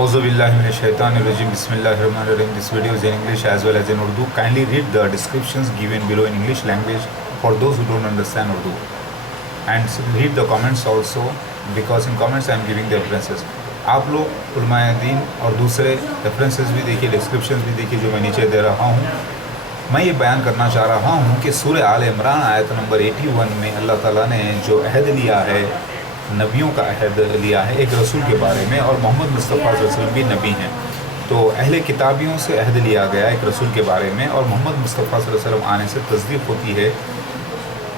Auzu billahi minash shaitanir rajim. Bismillahirrahmanirrahim. This video is in English as well as in Urdu. Kindly read the descriptions given below in English language for those who don't understand Urdu. And read the comments also, because in comments I am giving the references. आप लोग उलमाए दीन और दूसरे references भी देखिए, description भी देखिए जो मैं नीचे दे रहा हूँ। मैं ये बयान करना चाह रहा हूँ कि सूरह आल इमरान आयत नंबर 81 में अल्लाह ताला ने जो अहद लिया है, नबियों का अहद लिया है एक रसूल के बारे में, और मोहम्मद मुस्तफ़ा सल्लल्लाहु अलैहि वसल्लम भी नबी हैं, तो अहले किताबियों से अहद लिया गया एक रसूल के बारे में, और मोहम्मद मुस्तफ़ा सल्लल्लाहु अलैहि वसल्लम आने से तस्दीक़ होती है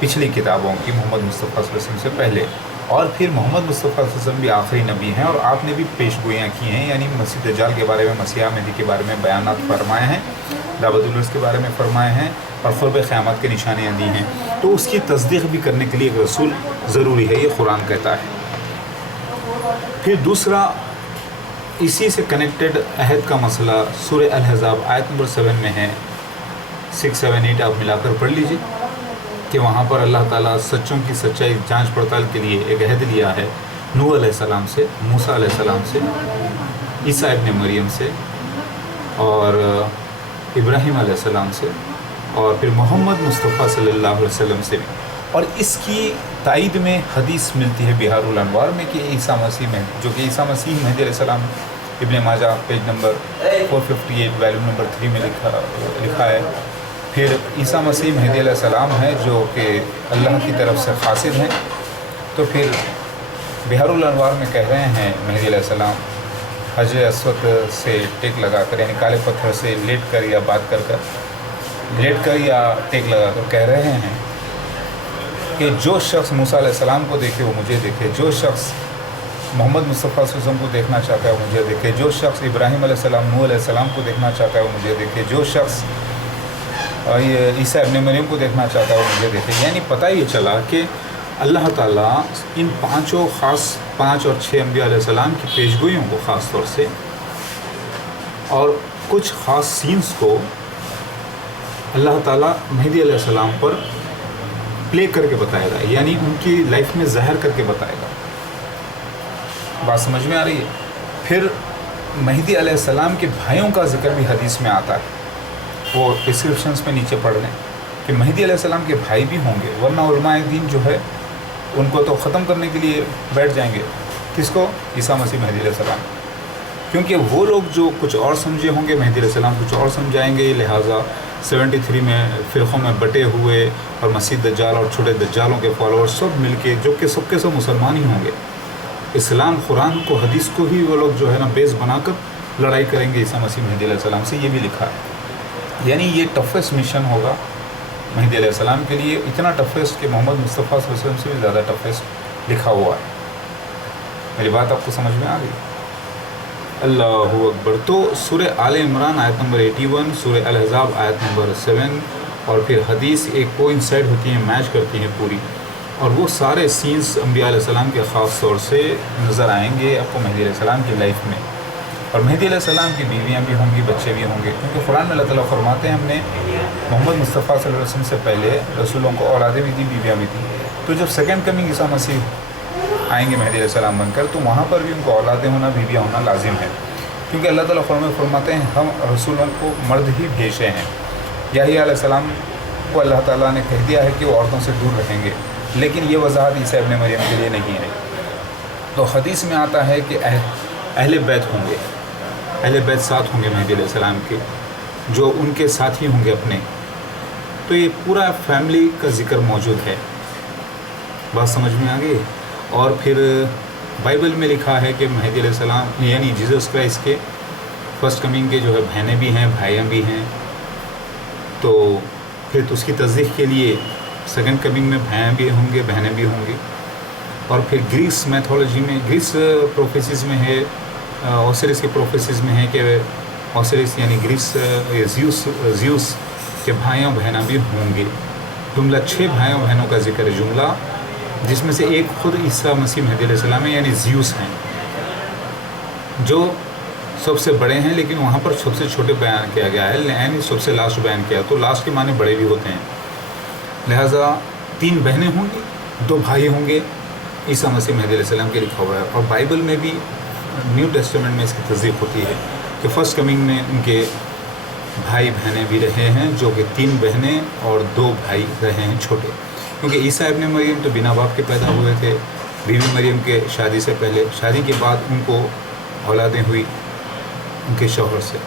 पिछली किताबों की, मोहम्मद मुस्तफ़ा सल्लल्लाहु अलैहि वसल्लम से पहले। और फिर मोहम्मद मुस्तफ़ा सल्लल्लाहु अलैहि वसल्लम भी आखिरी नबी हैं, और आपने भी पेशगोइयाँ की हैं, यानी मसीह दज्जाल के बारे में, मसीहा मेहदी के बारे में बयानात फरमाए हैं, दावतुल उर्स के बारे में फरमाए हैं, और क़ुर्ब क़यामत की निशानियाँ दी हैं। तो उसकी तस्दीक़ भी करने के लिए एक रसूल ज़रूरी है, ये कुरान कहता है। फिर दूसरा इसी से कनेक्टेड अहद का मसला सूरह अल-अहज़ाब आयत नंबर 7 में है, 6, 7, 8 आप मिलाकर पढ़ लीजिए कि वहाँ पर अल्लाह ताला सच्चों की सच्चाई जांच पड़ताल के लिए एक अहद लिया है नूह अलैहिस्सलाम से, मूसा अलैहिस्सलाम से, ईसा इब्न मरियम से, और इब्राहीम अलैहिस्सलाम से, और फिर मोहम्मद मुस्तफ़ा सल्लल्लाहु अलैहि वसल्लम से भी। और इसकी तायद में हदीस मिलती है बिहारुल अनवार में कि ईसा मसीह में, जो कि ईसा मसीह मेहदी अलैहिस्सलाम इब्न माजा पेज नंबर 458 वॉल्यूम नंबर 3 में लिखा है। फिर ईसा मसीह मेहदी अलैहिस्सलाम है जो कि अल्लाह की तरफ से क़ासिद हैं। तो फिर बिहारुल अनवार में कह रहे हैं मेहदी अलैहिस्सलाम हजर अस्वद से टेक लगा कर, यानी काले पत्थर से लेट कर या बात लेट कर या टेक लगा कर कह रहे हैं कि जो शख्स मूसा अलैहिस्सलाम को देखे वो मुझे देखे, जो शख्स मोहम्मद मुस्तफ़ा सल्लल्लाहु अलैहि वसल्लम को देखना चाहता है वो मुझे देखे, जो शख्स इब्राहीम अलैहिस्सलाम, नूह अलैहिस्सलाम को देखना चाहता है वो मुझे देखे, जो शख्स ईसा इब्न मरियम को देखना चाहता है वो मुझे देखे। यानी पता ये चला कि अल्लाह ताला इन पाँचों ख़ास 5 और 6 अम्बिया अलैहिस्सलाम की पेशगोइयों को ख़ास तौर से और कुछ ख़ास सीन्स को अल्लाह ताला मेहदी अलैहिस्सलाम पर प्ले करके बताएगा, यानी उनकी लाइफ में ज़ाहिर करके बताएगा। बात समझ में आ रही है? फिर मेहदी अलैहिस्सलाम के भाइयों का जिक्र भी हदीस में आता है, वो डिस्क्रिप्शंस में नीचे पढ़ लें कि मेहदी अलैहिस्सलाम के भाई भी होंगे, वरना उलमाए दीन जो है उनको तो ख़त्म करने के लिए बैठ जाएंगे। किसको? ईसा मसीह मेहदी अलैहिस्सलाम, क्योंकि वो लोग जो कुछ और समझे होंगे मेहदी अलैहिस्सलाम कुछ और समझाएंगे, लिहाजा 73 में फ़िरक़ों में बटे हुए और मसीह दज्जाल और छोटे दज्जालों के फॉलोअर्स सब मिलके जो कि सबके सब मुसलमान ही होंगे, इस्लाम कुरान को हदीस को ही वो लोग जो है ना बेस बनाकर लड़ाई करेंगे ईसा मसीह मेहदी अलैहिस्सलाम से। ये भी लिखा है, यानी ये टफेस्ट मिशन होगा मेहदी अलैहिस्सलाम के लिए, इतना टफेस्ट कि मोहम्मद मुस्तफ़ा सल्लल्लाहु अलैहि वसल्लम से भी ज़्यादा टफेस्ट लिखा हुआ है। मेरी बात आपको समझ में आ गई? अल्लाहु अकबर। तो सूरह आल इमरान आयत नंबर 81, सूरह अल-अहज़ाब आयत नंबर 7, और फिर हदीस एक कोइंसाइड होती हैं, मैच करती हैं पूरी, और वो सारे सीन्स अम्बिया अलैहिस्सलाम के ख़ास तौर से नज़र आएंगे आपको मेहदी अलैहिस्सलाम की लाइफ में। और मेहदी अलैहिस्सलाम की बीवियाँ भी होंगी, बच्चे भी होंगे, क्योंकि कुरान में अल्लाह ताला फरमाते हैं हमने मोहम्मद मुस्तफ़ा सल्लल्लाहु अलैहि वसल्लम से पहले रसूलों को औलादें भी दी, बीवियाँ भी थी। तो जब सेकेंड कमिंग ईसा मसीह आएंगे मेहदी अलैहिस्सलाम बनकर, तो वहाँ पर भी उनको औलादें होना, बीवियाँ होना लाजिम है, क्योंकि अल्लाह ताला फरमाते हैं हम रसूलों को मर्द ही भेजे हैं। याहिया अलैहिस्सलाम को अल्लाह ताला ने कह दिया है कि वो औरतों से दूर रहेंगे, लेकिन ये वजाहत ईसा इब्न मरियम के लिए नहीं है। तो हदीस में आता है कि अहले बैत होंगे, अहले बैत साथ होंगे मेहदी अलैहिस्सलाम के, जो उनके साथी होंगे अपने। तो ये पूरा फैमिली का ज़िक्र मौजूद है। बात समझ में आ गई? और फिर बाइबल में लिखा है कि मेहदी अलैहिस्सलाम यानी जीसस क्राइस्ट के फर्स्ट कमिंग के जो है बहनें भी हैं, भाइयाँ भी हैं। तो फिर तो उसकी तस्दीक़ के लिए सेकंड कमिंग में भाइयाँ भी होंगे, बहनें भी होंगी। और फिर ग्रीस मैथोलॉजी में, ग्रीस प्रोफेसिस में है, ओसिरिस के प्रोफेसिस में है कि ओसिरिस यानी ग्रीस ज़्यूस के भाइयों बहनें भी होंगे। जुमला 6 भाइयों बहनों का जिक्र है जुमला, जिसमें से एक खुद ईसा मसीह मेहदी अलैहिस्सलाम है, यानी ज़्यूस हैं, जो सबसे बड़े हैं, लेकिन वहाँ पर सबसे छोटे बयान किया गया है, यानी सबसे लास्ट बयान किया, तो लास्ट के माने बड़े भी होते हैं। लिहाजा 3 बहनें होंगी, 2 भाई होंगे, ईसा मसीह मेहदी अलैहिस्सलाम के लिखा हुआ है। और बाइबल में भी न्यू टेस्टामेंट में इसकी तस्दीक होती है कि फर्स्ट कमिंग में उनके भाई बहनें भी रहे हैं, जो कि 3 बहनें और 2 भाई रहे हैं छोटे, क्योंकि ईसा इब्न मरियम तो बिना बाप के पैदा हुए थे। बीवी मरियम के शादी से पहले, शादी के बाद उनको औलादें हुई उनके शौहर से,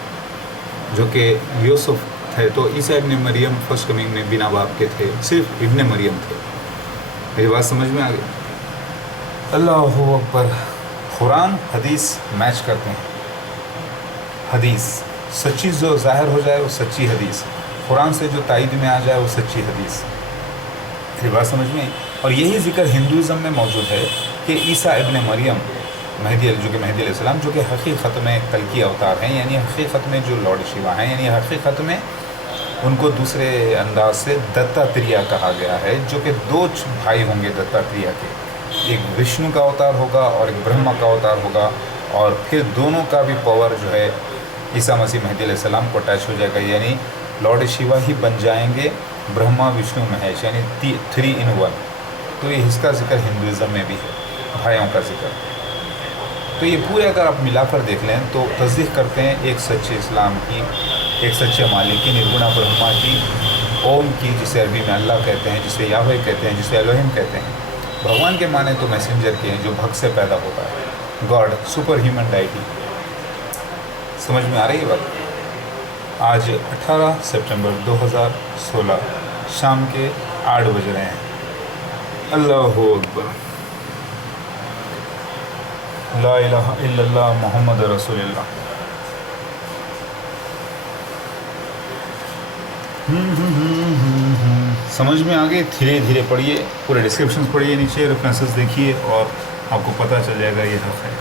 जो कि यूसुफ थे। तो ईसा इब्न मरियम फर्स्ट कमिंग में बिना बाप के थे, सिर्फ इब्न मरियम थे। मेरी बात समझ में आ गई? अल्लाह अकबर। कुरान हदीस मैच करते हैं। हदीस सच्ची जो ज़ाहिर हो जाए वो सच्ची हदीस, कुरान से जो तायद में आ जाए वो सच्ची हदीस। मेरी बात समझ में आई? और यही ज़िक्र हिंदुज़म में मौजूद है कि ईसा इब्न मरियम जो कि महदी अलैहिस्सलाम, जो कि हकीकत में कल्कि अवतार हैं, यानी हकीकत में जो लॉर्ड शिवा हैं, यानी हकीकत में उनको दूसरे अंदाज से दत्तात्रेय कहा गया है, जो कि 2 भाई होंगे दत्तात्रेय के, एक विष्णु का अवतार होगा और एक ब्रह्मा का अवतार होगा, और फिर दोनों का भी पावर जो है ईसा मसीह महदी अलैहिस्सलाम को अटैच हो जाएगा, यानी लॉर्ड शिवा ही बन जाएंगे ब्रह्मा विष्णु महेश, यानी 3 in 1। तो ये इसका जिक्र हिंदुज़म में भी है, भाइयों का जिक्र। तो ये पूरे अगर आप मिलाकर देख लें तो तस्दीक करते हैं एक सच्चे इस्लाम की, एक सच्चे मालिक की, निर्गुणा ब्रह्मा की, ओम की, जिसे अरबी में अल्लाह कहते हैं, जिसे याहवे कहते हैं, जिसे एलोहिम कहते हैं। भगवान के माने तो मैसेंजर के हैं, जो भक्त से पैदा होता है, गॉड, सुपर ह्यूमन डाइटी। समझ में आ रही है बात? आज 18 सितंबर 2016 शाम के 8 बज रहे हैं। अल्लाह अकबर, ला इलाहा इल्लल्लाह मोहम्मद रसूलुल्लाह। समझ में आ गए? धीरे धीरे पढ़िए, पूरे डिस्क्रिप्शन पढ़िए, नीचे रेफरेंसेस देखिए और आपको पता चल जाएगा ये हक़ है।